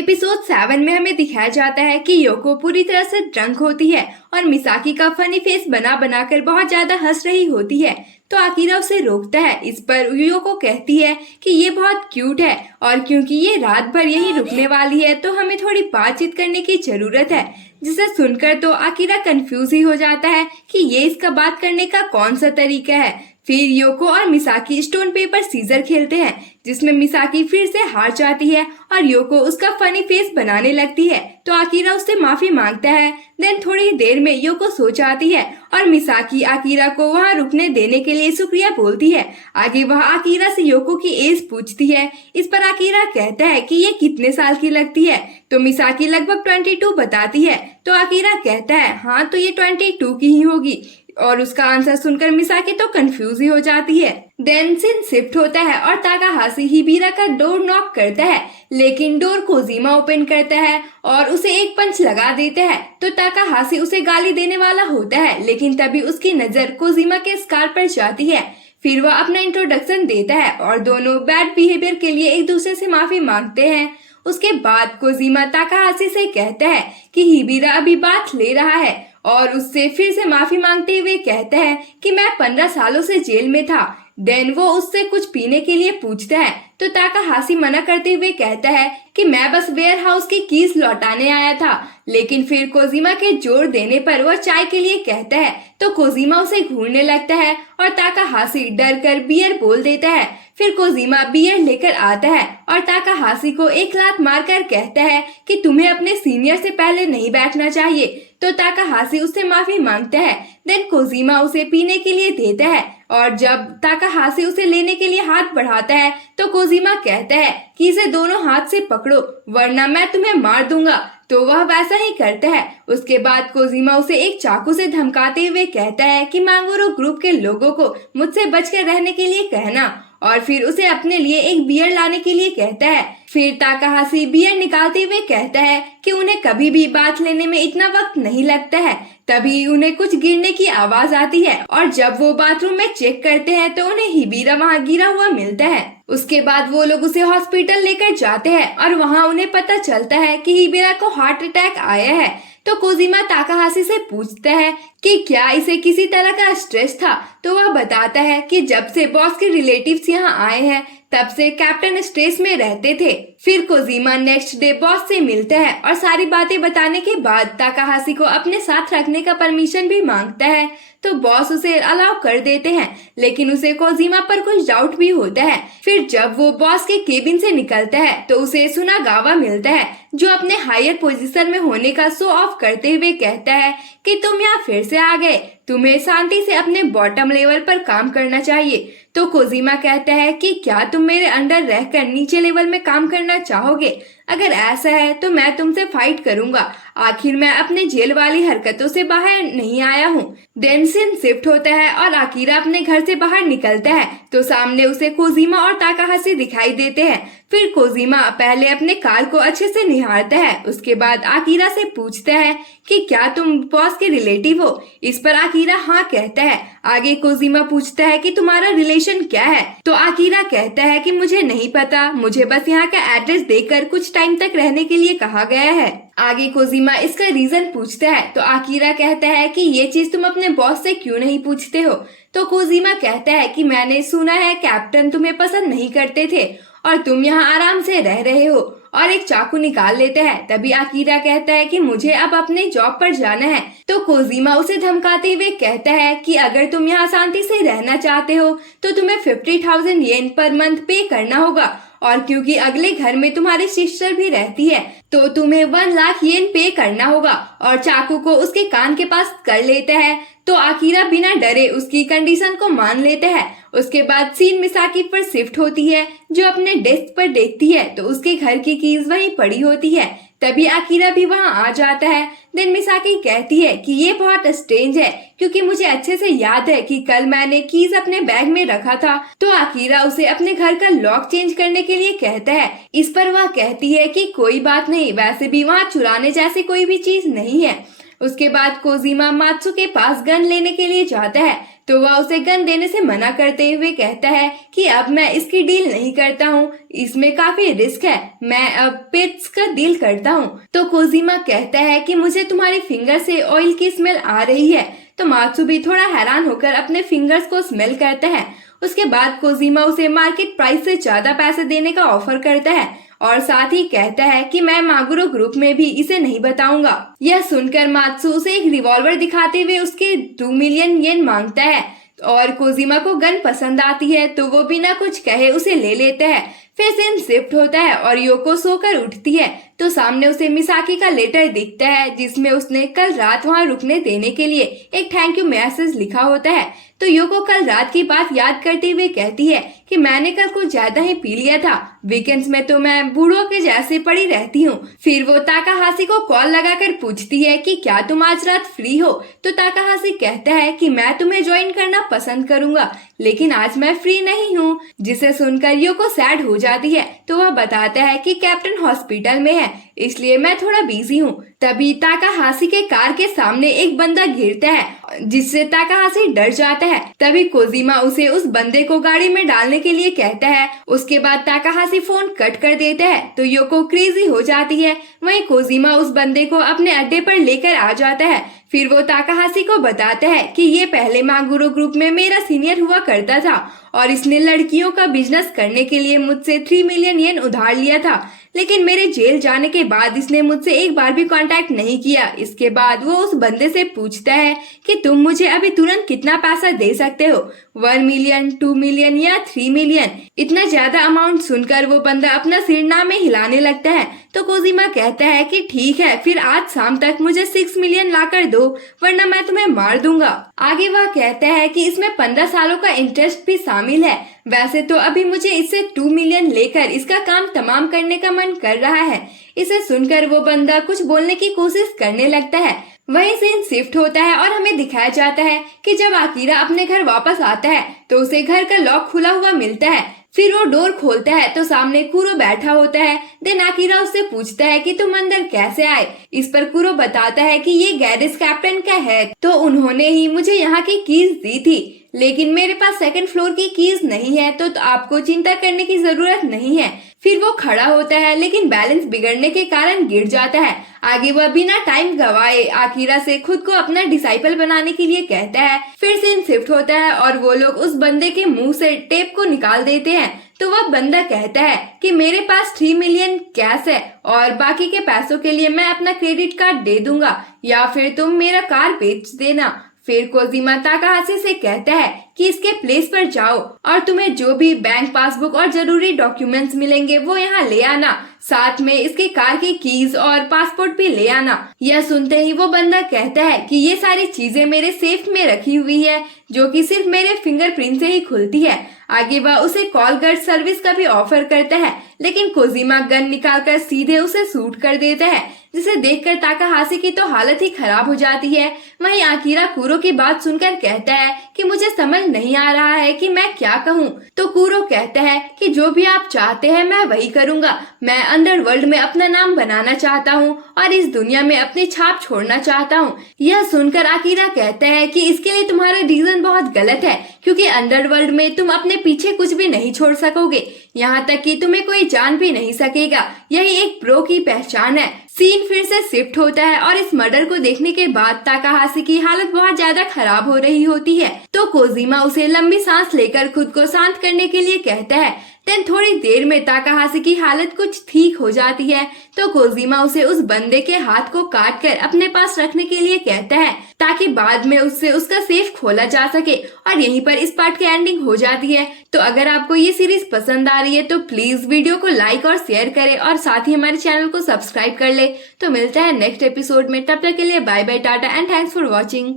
Episode 7 में हमें दिखाया जाता है कि योको पूरी तरह से ड्रंक होती है और मिसाकी का फनी फेस बना बना कर बहुत ज्यादा हंस रही होती है। तो आकिरा उसे रोकता है। इस पर योको कहती है कि ये बहुत क्यूट है और क्योंकि ये रात भर यहीं रुकने वाली है तो हमें थोड़ी बातचीत करने की जरूरत है। जिसे सुनकर तो आकिरा कंफ्यूज ही हो जाता है कि ये इसका बात करने का कौन सा तरीका है। फिर योको और मिसाकी स्टोन पेपर सीजर खेलते हैं जिसमें मिसाकी फिर से हार जाती है और योको उसका फनी फेस बनाने लगती है। तो आकिरा उससे माफी मांगता है। देन थोड़ी देर में योको सो जाती है और मिसाकी आकिरा को वहां रुकने देने के लिए शुक्रिया बोलती है। आगे वह आकिरा से योको की एज पूछती है। इस पर आकिरा कहता है कि ये कितने साल की लगती है। तो मिसाकी लगभग 22 बताती है। तो आकिरा कहता है हाँ तो ये 22 की ही होगी और उसका आंसर सुनकर मिसाकी तो कंफ्यूज ही हो जाती है। देन सीन शिफ्ट होता है और ताकाहाशी हिबिरा का डोर नॉक करता है लेकिन डोर कोजीमा ओपन करता है और उसे एक पंच लगा देता है। तो ताकाहाशी उसे गाली देने वाला होता है लेकिन तभी उसकी नजर कोजीमा के स्कार पर जाती है। फिर वह अपना इंट्रोडक्शन देता है और दोनों बैड बिहेवियर के लिए एक दूसरे से माफी मांगते हैं। उसके बाद कोजीमा ताकाहाशी से कहता है कि हिबिरा अभी बात ले रहा है और उससे फिर से माफी मांगते हुए कहता है कि मैं 15 सालों से जेल में था। देन वो उससे कुछ पीने के लिए पूछता है तो ताकाहाशी मना करते हुए कहता है कि मैं बस वेयर हाउस की कीज लौटाने आया था। लेकिन फिर कोजीमा के जोर देने पर वह चाय के लिए कहता है तो कोजीमा उसे घूरने लगता है और ताकाहाशी डर कर बियर बोल देता है। फिर कोजीमा बियर लेकर आता है और ताकाहाशी को एक लात मारकर कहता है कि तुम्हें अपने सीनियर से पहले नहीं बैठना चाहिए। तो ताकाहाशी उससे माफी मांगता है। देन कोजीमा उसे पीने के लिए देता है और जब ताकाहाशी उसे लेने के लिए हाथ बढ़ाता है तो कोजीमा कहता है कि इसे दोनों हाथ से पकड़ो वरना मैं तुम्हें मार दूंगा। तो वह वैसा ही करता है। उसके बाद कोजीमा उसे एक चाकू से धमकाते हुए कहता है कि मांगोरो ग्रुप के लोगों को मुझसे बचकर रहने के लिए कहना और फिर उसे अपने लिए एक बियर लाने के लिए कहता है। फिर ताकाहाशी बियर निकालते हुए कहता है कि उन्हें कभी भी बात लेने में इतना वक्त नहीं लगता है। तभी उन्हें कुछ गिरने की आवाज आती है और जब वो बाथरूम में चेक करते हैं तो उन्हें हिबिरा वहाँ गिरा हुआ मिलता है। उसके बाद वो लोग उसे हॉस्पिटल लेकर जाते हैं और वहाँ उन्हें पता चलता है कि हिबिरा को हार्ट अटैक आया है। तो कोजीमा ताकाहाशी से पूछता है कि क्या इसे किसी तरह का स्ट्रेस था। तो वह बताता है कि जब से बॉस के रिलेटिव्स यहाँ आए हैं तब से कैप्टन स्ट्रेस में रहते थे। फिर कोजीमा नेक्स्ट डे बॉस से मिलता है और सारी बातें बताने के बाद ताकाहाशी को अपने साथ रखने का परमिशन भी मांगता है। तो बॉस उसे अलाउ कर देते हैं लेकिन उसे कोजीमा पर कुछ डाउट भी होता है। फिर जब वो बॉस के केबिन से निकलता है तो उसे सुनागावा मिलता है जो अपने हायर पोजीशन में होने का शो ऑफ करते हुए कहता है कि तुम यहाँ फिर से आ गए, तुम्हें शांति से अपने बॉटम लेवल पर काम करना चाहिए। तो कोजीमा कहता है कि क्या तुम मेरे अंडर रहकर नीचे लेवल में काम करना चाहोगे? अगर ऐसा है तो मैं तुमसे फाइट करूंगा। आखिर मैं अपने जेल वाली हरकतों से बाहर नहीं आया हूँ। देन सीन शिफ्ट होता है और आकिरा अपने घर से बाहर निकलता है तो सामने उसे कोजीमा और ताकाहाशी दिखाई देते हैं। फिर कोजीमा पहले अपने कार को अच्छे से निहारता है। उसके बाद आकिरा से पूछता है कि क्या तुम बॉस के रिलेटिव हो? इस पर आकिरा हाँ कहता है। आगे कोजीमा पूछता है कि तुम्हारा रिलेशन क्या है? तो आकिरा कहता है कि मुझे नहीं पता, मुझे बस यहाँ का एड्रेस देकर कुछ टाइम तक रहने के लिए कहा गया है। आगे कोजीमा इसका रीजन पूछता है तो आकिरा कहता है कि ये चीज तुम अपने बॉस से क्यों नहीं पूछते हो? तो कोजीमा कहता है कि मैंने सुना है कैप्टन तुम्हें पसंद नहीं करते थे और तुम यहाँ आराम से रह रहे हो और एक चाकू निकाल लेते हैं। तभी आकिरा कहता है कि मुझे अब अपने जॉब पर जाना है। तो कोजीमा उसे धमकाते हुए कहता है कि अगर तुम यहाँ शांति से रहना चाहते हो तो तुम्हें 50,000 येन पर मंथ पे करना होगा और क्योंकि अगले घर में तुम्हारी सिस्टर भी रहती है तो तुम्हें 1 लाख येन पे करना होगा और चाकू को उसके कान के पास कर लेता है। तो आकिरा बिना डरे उसकी कंडीशन को मान लेता है। उसके बाद सीन मिसाकी पर शिफ्ट होती है जो अपने डेस्क पर देखती है तो उसके घर की कीज वहीं पड़ी होती है। तभी आकिरा भी वहां आ जाता है। देन मिसाकी कहती है कि ये बहुत स्ट्रेंज है क्योंकि मुझे अच्छे से याद है कि कल मैंने कीज अपने बैग में रखा था। तो आकिरा उसे अपने घर का लॉक चेंज करने के लिए कहता है। इस पर वह कहती है कि कोई बात नहीं, वैसे भी वहाँ चुराने जैसे कोई भी चीज नहीं है। उसके बाद कोजीमा मात्सु के पास गन लेने के लिए जाता है तो वह उसे गन देने से मना करते हुए कहता है कि अब मैं इसकी डील नहीं करता हूँ, इसमें काफी रिस्क है, मैं अब पेट्स का डील करता हूँ। तो कोजीमा कहता है कि मुझे तुम्हारी फिंगर से ऑयल की स्मेल आ रही है। तो मात्सु भी थोड़ा हैरान होकर अपने फिंगर्स को स्मेल करता है। उसके बाद कोजीमा उसे मार्केट प्राइस से ज्यादा पैसे देने का ऑफर करता है और साथ ही कहता है कि मैं मागुरो ग्रुप में भी इसे नहीं बताऊंगा। यह सुनकर मात्सु उसे एक रिवॉल्वर दिखाते हुए उसके 2 मिलियन येन मांगता है और कोजीमा को गन पसंद आती है तो वो बिना कुछ कहे उसे ले लेता है। फिर सीन शिफ्ट होता है और योको सोकर उठती है तो सामने उसे मिसाकी का लेटर दिखता है जिसमें उसने कल रात वहां रुकने देने के लिए एक थैंक यू मैसेज लिखा होता है। तो योको कल रात की बात याद करते हुए कहती है कि मैंने कल कुछ ज्यादा ही पी लिया था, वीकेंड्स में तो मैं बूढ़ों के जैसे पड़ी रहती हूँ। फिर वो ताकाहाशी को कॉल लगाकर पूछती है कि क्या तुम आज रात फ्री हो। तो ताकाहाशी कहता है कि मैं तुम्हें ज्वाइन करना पसंद करूंगा लेकिन आज मैं फ्री नहीं हूँ, जिसे सुनकर योको सैड हो जाती है। तो वह बताता है कि कैप्टन हॉस्पिटल में है इसलिए मैं थोड़ा बिजी हूँ। तभी ताकाहाशी के कार के सामने एक बंदा गिरता है जिससे ताकाहाशी डर जाता है। तभी कोजीमा उसे उस बंदे को गाड़ी में डालने के लिए कहता है। उसके बाद ताकाहाशी फोन कट कर देता है तो योको क्रेजी हो जाती है। वहीं कोजीमा उस बंदे को अपने अड्डे पर लेकर आ जाता है। फिर वो ताकाहाशी को बताता है कि ये पहले मागुरो ग्रुप में मेरा सीनियर हुआ करता था और इसने लड़कियों का बिजनेस करने के लिए मुझसे 3 मिलियन येन उधार लिया था, लेकिन मेरे जेल जाने के बाद इसने मुझसे एक बार भी कांटेक्ट नहीं किया। इसके बाद वो उस बंदे से पूछता है कि तुम मुझे अभी तुरंत कितना पैसा दे सकते हो, 1 मिलियन, 2 मिलियन या 3 मिलियन। इतना ज्यादा अमाउंट सुनकर वो बंदा अपना सिरना में हिलाने लगता है। तो कोजीमा कहता है कि ठीक है, फिर आज शाम तक मुझे 6 मिलियन लाकर दो वरना मैं तुम्हें मार दूंगा। आगे वह कहता है कि इसमें 15 सालों का इंटरेस्ट भी शामिल है। वैसे तो अभी मुझे इससे 2 मिलियन लेकर इसका काम तमाम करने का मन कर रहा है। इसे सुनकर वो बंदा कुछ बोलने की कोशिश करने लगता है। वहीं सीन शिफ्ट होता है और हमें दिखाया जाता है कि जब आकिरा अपने घर वापस आता है तो उसे घर का लॉक खुला हुआ मिलता है। फिर वो डोर खोलता है तो सामने कुरो बैठा होता है। देन आकिरा उससे पूछता है कि तुम अंदर कैसे आए। इस पर कुरो बताता है कि ये गैरेज कैप्टन का है तो उन्होंने ही मुझे यहाँ की कीज दी थी, लेकिन मेरे पास 2nd फ्लोर की कीज नहीं है तो आपको चिंता करने की जरूरत नहीं है। फिर वो खड़ा होता है लेकिन बैलेंस बिगड़ने के कारण गिर जाता है। आगे वह बिना टाइम गवाए आकिरा से खुद को अपना डिसाइपल बनाने के लिए कहता है। फिर सीन शिफ्ट होता है और वो लोग उस बंदे के मुंह से टेप को निकाल देते हैं। तो वह बंदा कहता है कि मेरे पास 3 मिलियन कैश है और बाकी के पैसों के लिए मैं अपना क्रेडिट कार्ड दे दूंगा या फिर तुम मेरा कार बेच देना। फिर कोजीमा ताकाहाशी से कहता है कि इसके प्लेस पर जाओ और तुम्हें जो भी बैंक पासबुक और जरूरी डॉक्यूमेंट्स मिलेंगे वो यहाँ ले आना, साथ में इसके कार की कीज और पासपोर्ट भी ले आना। यह सुनते ही वो बंदा कहता है कि ये सारी चीजें मेरे सेफ में रखी हुई है जो कि सिर्फ मेरे फिंगरप्रिंट से ही खुलती है। आगे वह उसे कॉल गार्ड सर्विस का भी ऑफर करता है लेकिन कोजीमा गन निकालकर सीधे उसे शूट कर देता है, जिसे देखकर ताकाहाशी की तो हालत ही खराब हो जाती है। वहीं आकिरा कुरो की बात सुनकर कहता है कि मुझे समझ नहीं आ रहा है कि मैं क्या कहूँ। तो कुरो कहता है कि जो भी आप चाहते हैं मैं वही करूँगा। मैं अंडरवर्ल्ड में अपना नाम बनाना चाहता हूँ और इस दुनिया में अपनी छाप छोड़ना चाहता हूँ। यह सुनकर आकिरा कहता है कि इसके लिए तुम्हारा रीजन बहुत गलत है क्योंकि अंडरवर्ल्ड में तुम अपने पीछे कुछ भी नहीं छोड़ सकोगे, यहाँ तक कि तुम्हें कोई जान भी नहीं सकेगा। यही एक प्रो की पहचान है। सीन फिर से शिफ्ट होता है और इस मर्डर को देखने के बाद ताकाहाशी की हालत बहुत ज्यादा खराब हो रही होती है। तो कोजीमा उसे लंबी सांस लेकर खुद को शांत करने के लिए कहता है। देन थोड़ी देर में ताकाहाशी की हालत कुछ ठीक हो जाती है तो कोजीमा उसे उस बंदे के हाथ को काट कर अपने पास रखने के लिए कहता है ताकि बाद में उससे उसका सेफ खोला जा सके। और यहीं पर इस पार्ट की एंडिंग हो जाती है। तो अगर आपको ये सीरीज पसंद आ रही है तो प्लीज वीडियो को लाइक और शेयर करें और साथ ही हमारे चैनल को सब्सक्राइब कर ले। तो मिलता है नेक्स्ट एपिसोड में, तब तक के लिए bye bye, tata and thanks for watching.